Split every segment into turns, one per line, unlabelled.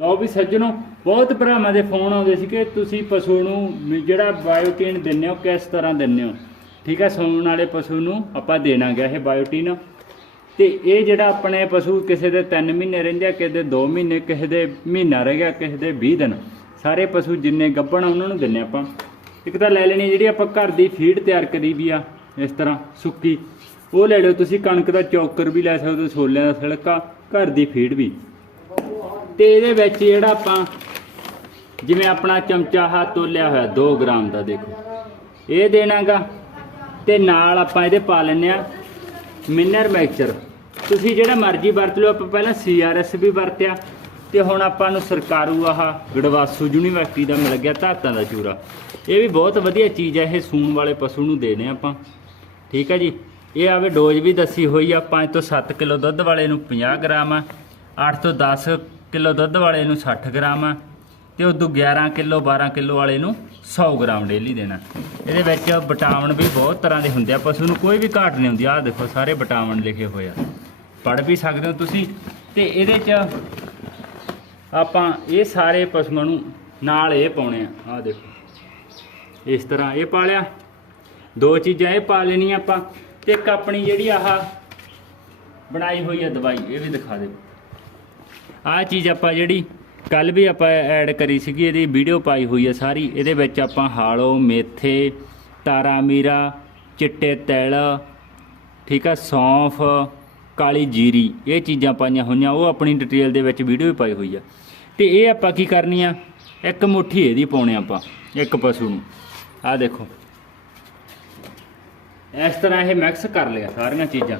ਲਓ ਵੀ ਸੱਜਣੋ, ਬਹੁਤ ਭਰਾਵਾਂ ਦੇ ਫੋਨ ਆਉਂਦੇ ਸੀ ਕਿ ਤੁਸੀਂ ਪਸ਼ੂ ਨੂੰ ਜਿਹੜਾ ਬਾਇਓਟਿਨ ਦਿੰਦੇ ਹੋ, ਕਿਸ ਤਰ੍ਹਾਂ ਦਿੰਦੇ ਹੋ? ਠੀਕ ਹੈ, ਸੌਣ ਵਾਲੇ ਪਸ਼ੂ ਨੂੰ ਆਪਾਂ ਦੇਣਾ ਗਿਆ ਇਹ ਬਾਇਓਟਿਨ। ਤੇ ਇਹ ਜਿਹੜਾ ਆਪਣੇ ਪਸ਼ੂ ਕਿਸੇ ਦੇ 3 ਮਹੀਨੇ ਰਹਿੰਦੇ ਆ, ਕਿਸੇ ਦੇ 2 ਮਹੀਨੇ, ਕਿਸੇ ਦੇ ਮਹੀਨਾ ਰਹਿ ਗਿਆ, ਕਿਸੇ ਦੇ 20 ਦਿਨ। ਸਾਰੇ ਪਸ਼ੂ ਜਿੰਨੇ ਗੱਭਣ ਆ, ਉਹਨਾਂ ਨੂੰ ਦਿੰਨੇ ਆਪਾਂ। ਇੱਕ ਤਾਂ ਲੈ ਲੈਣੀ ਜਿਹੜੀ ਆਪਾਂ ਘਰ ਦੀ ਫੀਡ ਤਿਆਰ ਕਰੀ ਵੀ ਆ, ਇਸ ਤਰ੍ਹਾਂ ਸੁੱਕੀ। ਉਹ ਲੈ ਲਿਓ, ਤੁਸੀਂ ਕਣਕ ਦਾ ਚੌਕਰ ਵੀ ਲੈ ਸਕਦੇ ਹੋ, ਛੋਲਿਆਂ ਦਾ ਛਿਲਕਾ, ਘਰ ਦੀ ਫੀਡ ਵੀ। ਤੇ ਇਹਦੇ ਵਿੱਚ ਜਿਹੜਾ ਆਪਾਂ ਜਿਵੇਂ ਆਪਣਾ ਚਮਚਾ ਹਾ ਤੋਲਿਆ ਹੋਇਆ 2 ਗ੍ਰਾਮ ਦਾ ਦੇਖੋ। ਇਹ ਦੇਣਾਗਾ ਤੇ ਨਾਲ ਆਪਾਂ ਇਹਦੇ ਪਾ ਲੈਂਦੇ ਆ ਮਿਨਰ ਮੈਕਚਰ ਤੁਸੀਂ ਜਿਹੜਾ ਮਰਜ਼ੀ ਵਰਤ ਲਓ, ਆਪਾਂ ਪਹਿਲਾਂ ਸੀਆਰਐਸ ਵੀ ਵਰਤਿਆ ਤੇ ਹੁਣ ਆਪਾਂ ਨੂੰ ਸਰਕਾਰੂ ਆਹ ਗੜਵਾਸੂ ਯੂਨੀਵਰਸਿਟੀ ਦਾ ਮਿਲ ਗਿਆ ਧਾਤਾਂ ਦਾ ਚੂਰਾ। ਇਹ ਵੀ ਬਹੁਤ ਵਧੀਆ ਚੀਜ਼ ਹੈ, ਇਹ ਸੂਣ ਵਾਲੇ ਪਸ਼ੂ ਨੂੰ ਦੇਣੇ ਆਪਾਂ। ਠੀਕ ਹੈ ਜੀ? ਇਹ ਆਵੇ ਡੋਜ਼ ਵੀ ਦੱਸੀ ਹੋਈ ਆ 5 ਤੋਂ 7 ਕਿਲੋ ਦੁੱਧ ਵਾਲੇ ਨੂੰ 50 ਗ੍ਰਾਮ ਆ 8 ਤੋਂ 10 ਕਿਲੋ ਦੁੱਧ ਵਾਲੇ ਨੂੰ 60 ਗ੍ਰਾਮ ਆ ਤੇ ਉਦੋਂ 11 ਕਿਲੋ 12 ਕਿਲੋ ਵਾਲੇ ਨੂੰ 100 ਗ੍ਰਾਮ ਡੇਲੀ ਦੇਣਾ। ਇਹਦੇ ਵਿੱਚ ਵਿਟਾਮਿਨ ਵੀ ਬਹੁਤ ਤਰ੍ਹਾਂ ਦੇ ਹੁੰਦੇ ਆ, ਪਸ਼ੂ ਨੂੰ ਕੋਈ ਵੀ ਘਾਟ ਨਹੀਂ ਹੁੰਦੀ। ਆਹ ਦੇਖੋ, ਸਾਰੇ ਵਿਟਾਮਿਨ ਲਿਖੇ ਹੋਏ ਆ। ਪੜ੍ਹ ਵੀ ਸਕਦੇ ਹੋ ਤੁਸੀਂ। ਤੇ ਇਹਦੇ 'ਚ ਆਪਾਂ ਇਹ ਸਾਰੇ ਪਸ਼ੂਆਂ ਨੂੰ ਨਾਲ ਇਹ ਪਾਉਣੇ ਆ। ਆਹ ਦੇਖੋ, ਇਸ ਤਰ੍ਹਾਂ ਇਹ ਪਾ ਲਿਆ। ਦੋ ਚੀਜ਼ਾਂ ਇਹ ਪਾ ਲੈਣੀਆਂ ਆਪਾਂ। ਤੇ ਇੱਕ ਆਪਣੀ ਜਿਹੜੀ ਆਹ ਬਣਾਈ ਹੋਈ ਆ ਦਵਾਈ, ਇਹ ਵੀ ਦਿਖਾ ਦਿਓ। ਆਹ ਚੀਜ਼ ਆਪਾਂ ਜਿਹੜੀ ਕੱਲ ਵੀ ਆਪਾਂ ਐਡ ਕਰੀ ਸੀਗੀ, ਇਹਦੀ ਵੀਡੀਓ ਪਾਈ ਹੋਈ ਆ ਸਾਰੀ। ਇਹਦੇ ਵਿੱਚ ਆਪਾਂ ਹਾਲੋ, ਮੇਥੇ ਤਾਰਾ ਮੀਰਾ ਚਿੱਟੇ ਤਿਲ, ਠੀਕ ਆ, ਸੌਂਫ, ਕਾਲੀ ਜੀਰੀ, ਇਹ ਚੀਜ਼ਾਂ ਪਾਈਆਂ ਹੋਈਆਂ। ਉਹ ਆਪਣੀ ਡਿਟੇਲ ਦੇ ਵਿੱਚ ਵੀਡੀਓ ਵੀ ਪਾਈ ਹੋਈ ਆ। ਤੇ ਇਹ ਆਪਾਂ ਕੀ ਕਰਨੀ ਆ? ਇੱਕ ਮੁੱਠੀ ਇਹਦੀ ਪਾਉਣੇ ਆਪਾਂ, ਇੱਕ ਪਸ਼ੂ ਨੂੰ। ਆਹ ਦੇਖੋ। ਇਸ ਤਰ੍ਹਾਂ ਇਹ ਮਿਕਸ ਕਰ ਲਿਆ ਸਾਰੀਆਂ ਚੀਜ਼ਾਂ।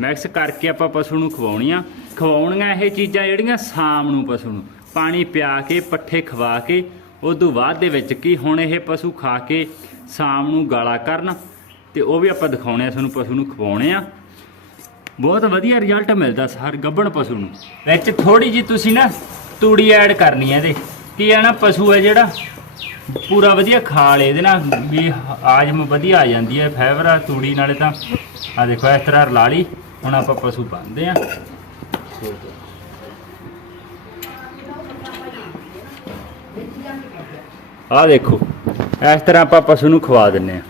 ਮਿਕਸ ਕਰਕੇ ਆਪਾਂ ਪਸ਼ੂ ਨੂੰ ਖਵਾਉਣੀਆਂ। ਖਵਾਉਣੀਆਂ ਇਹ ਚੀਜ਼ਾਂ ਜਿਹੜੀਆਂ ਸ਼ਾਮ ਨੂੰ ਪਸ਼ੂ ਨੂੰ। ਪਾਣੀ ਪਿਆ ਕੇ, ਪੱਠੇ ਖਵਾ ਕੇ, ਉਦੋਂ ਬਾਅਦ ਦੇ ਵਿੱਚ ਕੀ ਹੁਣ ਇਹ ਪਸ਼ੂ ਖਾ ਕੇ ਸ਼ਾਮ ਨੂੰ ਗਾਲਾ ਕਰਨ, ਤੇ ਉਹ ਵੀ ਆਪਾਂ ਦਿਖਾਉਣੇ ਆ, ਤੁਹਾਨੂੰ ਪਸ਼ੂ ਨੂੰ ਖਵਾਉਣੇ ਆ। ਬਹੁਤ ਵਧੀਆ ਰਿਜ਼ਲਟ ਮਿਲਦਾ ਹਰ ਗੱਭਣ ਪਸ਼ੂ ਨੂੰ। ਵਿੱਚ ਥੋੜੀ ਜੀ ਤੁਸੀਂ ਨਾ ਤੂੜੀ ਐਡ ਕਰਨੀ ਹੈ ਇਹਦੇ। ਕੀ ਹੈ ਨਾ, ਪਸ਼ੂ ਹੈ ਜਿਹੜਾ ਪੂਰਾ ਵਧੀਆ ਖਾ ਲੇ, ਇਹਦੇ ਨਾਲ ਵੀ ਆਜਮ ਵਧੀਆ ਆ ਜਾਂਦੀ ਹੈ ਫਾਈਬਰ ਆ, ਤੂੜੀ ਨਾਲੇ ਤਾਂ। ਆ ਦੇਖੋ, ਇਸ ਤਰ੍ਹਾਂ ਰਲਾ ਲਈ, ਹੁਣ ਆਪਾਂ ਪਸ਼ੂ ਪਾਉਂਦੇ ਆ। ਆ ਦੇਖੋ, ਇਸ ਤਰ੍ਹਾਂ ਆਪਾਂ ਪਸ਼ੂ ਨੂੰ ਖਵਾ ਦਿੰਨੇ ਆ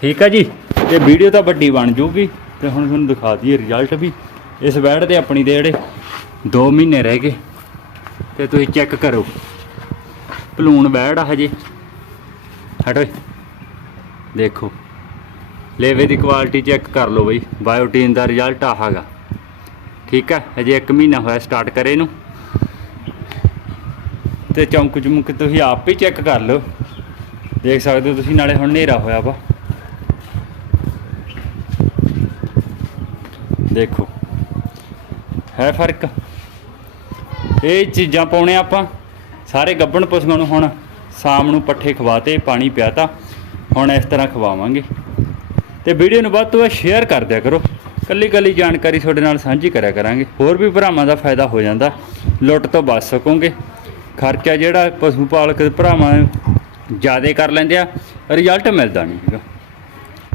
ਠੀਕ ਆ ਜੀ? ਇਹ ਵੀਡੀਓ ਤਾਂ ਵੱਡੀ ਬਣ ਜੂਗੀ ਤੇ ਹੁਣ ਤੁਹਾਨੂੰ ਦਿਖਾ ਦਈਏ ਰਿਜ਼ਲਟ ਵੀ। ਇਸ ਵੈੜ ਦੇ ਆਪਣੀ ਦੇ ਜਿਹੜੇ 2 ਮਹੀਨੇ ਰਹਿ ਗਏ, ਤੇ ਤੁਸੀਂ ਚੈੱਕ ਕਰੋ। ਭਲੂਣ ਵੈੜ ਆ ਹਜੇ। ਹਟੋ ਦੇਖੋ, ਲੇਵੇ ਦੀ ਕੁਆਲਿਟੀ ਚੈੱਕ ਕਰ ਲਓ ਬਈ। ਬਾਇਓਟੀਨ ਦਾ ਰਿਜ਼ਲਟ ਆਹਾਗਾ ਠੀਕ ਹੈ ਅਜੇ 1 ਮਹੀਨਾ ਹੋਇਆ ਸਟਾਰਟ ਕਰੇ ਨੂੰ। ਤੇ ਚੌਂਕ ਚਮਕ ਤੁਸੀਂ ਆਪ ਹੀ ਚੈੱਕ ਕਰ ਲਓ। ਦੇਖ ਸਕਦੇ ਹੋ ਤੁਸੀਂ, ਨਾਲੇ ਹੁਣ ਹਨੇਰਾ ਹੋਇਆ ਵਾ। ਦੇਖੋ, ਹੈ ਫ਼ਰਕ? ਇਹ ਚੀਜ਼ਾਂ ਪਾਉਣੇ ਆਪਾਂ। ਸਾਰੇ ਗੱਬਣ ਪਸ਼ੂਆਂ ਨੂੰ ਹੁਣ ਸ਼ਾਮ ਨੂੰ ਪੱਠੇ ਖਵਾਤੇ ਪਾਣੀ ਪਿਆਤਾ। ਹੁਣ ਇਸ ਤਰ੍ਹਾਂ ਖਵਾਵਾਂਗੇ। ਤੇ ਵੀਡੀਓ ਨੂੰ ਵੱਧ ਤੋਂ ਵੱਧ ਸ਼ੇਅਰ ਕਰ ਦਿਆ ਕਰੋ। ਕੱਲੀ ਕੱਲੀ ਜਾਣਕਾਰੀ ਤੁਹਾਡੇ ਨਾਲ ਸਾਂਝੀ ਕਰਿਆ ਕਰਾਂਗੇ। ਹੋਰ ਵੀ ਭਰਾਵਾਂ ਦਾ ਫਾਇਦਾ ਹੋ ਜਾਂਦਾ। ਲੁੱਟ ਤੋਂ ਬਚ ਸਕੋਗੇ। ਖਰਚਾ ਜਿਹੜਾ ਪਸ਼ੂ ਪਾਲਕ ਭਰਾਵਾਂ ਜ਼ਿਆਦਾ ਕਰ ਲੈਂਦੇ ਆ। ਰਿਜ਼ਲਟ ਮਿਲਦਾ ਨਹੀਂ ਹੈਗਾ।